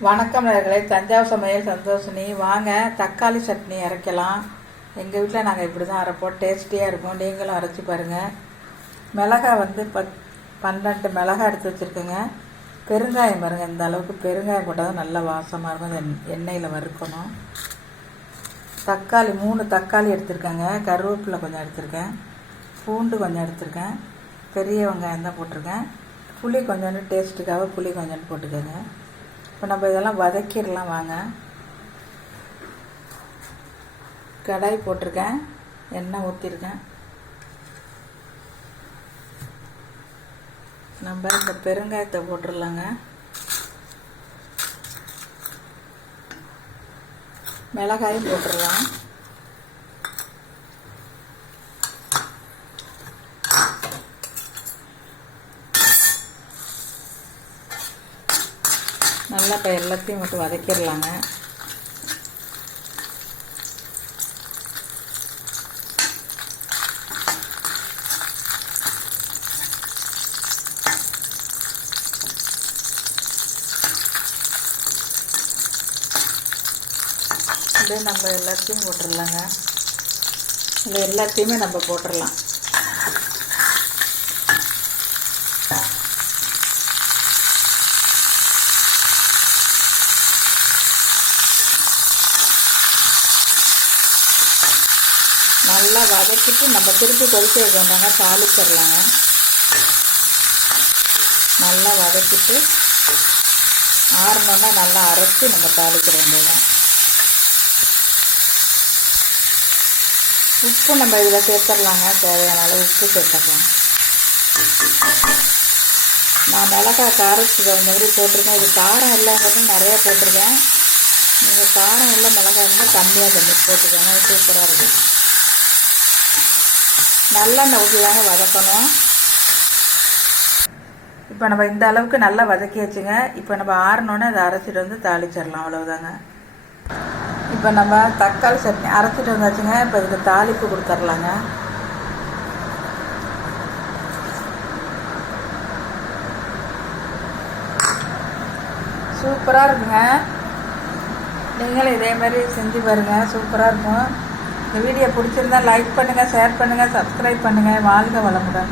வணக்கம் நேர்களை தஞ்சாவூர் சமையல் சந்தோஷினி. வாங்க தக்காளி சட்னி அரைக்கலாம். எங்கள் வீட்டில் நாங்கள் இப்படி தான் அரைப்போம். டேஸ்டியாக இருக்கும். நீங்களும் அரைச்சி பாருங்கள் மிளகாய் வந்து பத் பன்னெண்டு மிளகாய் எடுத்து வச்சுருக்கோங்க. பெருங்காயம் பாருங்கள் இந்த அளவுக்கு பெருங்காயம் போட்டால் தான் நல்லா வாசமாக இருக்கும். எண்- எண்ணெயில் வறுக்கணும். தக்காளி மூணு தக்காளி எடுத்திருக்கேங்க. கருவேப்பிலை கொஞ்சம் எடுத்திருக்கேன். பூண்டு கொஞ்சம் எடுத்திருக்கேன். பெரிய வெங்காயம் தான் போட்டிருக்கேன். புளி கொஞ்சோண்டு டேஸ்ட்டுக்காக புளி கொஞ்சோண்டு போட்டுக்கோங்க. இப்போ நம்ம இதெல்லாம் வதக்கிடலாம் வாங்க. கடாய் போட்டிருக்கேன் எண்ணெய் ஊற்றிருக்கேன் நம்ம இந்த பெருங்காயத்தை போட்டுடலாங்க மிளகாயும் போட்டுடலாம் நல்லா இப்போ எல்லாத்தையும் மட்டும் வதக்கிடலாங்க. அப்படியே நம்ம எல்லாத்தையும் போட்டுடலாங்க. இந்த எல்லாத்தையுமே நம்ம போட்டுடலாம். நல்லா வதக்கிட்டு நம்ம திருப்பி கொதிக்க வைக்க வேண்டாங்க. தாளிச்சிடலாங்க நல்லா வதக்கிட்டு ஆறணுன்னா நல்லா அரைச்சி நம்ம தாளிக்கிற வேண்டியது உப்பு நம்ம இதில் சேர்த்துடலாங்க தேவையான அளவு உப்பு சேர்த்துக்கலாம் நான் மிளகாய் காரத்துக்கு அந்த மாதிரி போட்டிருக்கேன். இது காரம் இல்லைங்கிறது நிறைய போட்டிருக்கேன். நீங்கள் காரம் இல்லை மிளகாய் இருந்தால் கம்மியாக பண்ணி போட்டுக்கோங்க. சூப்பராக இருக்கும். நல்லெண்ணெய் ஊற்றி தாங்க வதக்கணும். இப்போ நம்ம இந்த அளவுக்கு நல்லா வதக்கி வச்சுங்க இப்போ நம்ம ஆறினோன்னே அதை அரைச்சிட்டு வந்து தாளிச்சிடலாம். அவ்வளோதாங்க இப்போ நம்ம தக்காளி சட்னி அரைச்சிட்டு வந்தாச்சுங்க. இப்போ இதுக்கு தாளிப்பு கொடுத்துர்லாங்க சூப்பராக இருக்குங்க. நீங்களும் இதே மாதிரி செஞ்சு பாருங்கள் சூப்பராக இருக்கும். இந்த வீடியோ பிடிச்சிருந்தா லைக் பண்ணுங்கள் ஷேர் பண்ணுங்கள் சப்ஸ்கிரைப் பண்ணுங்கள் வாழ்க வளமுடன்.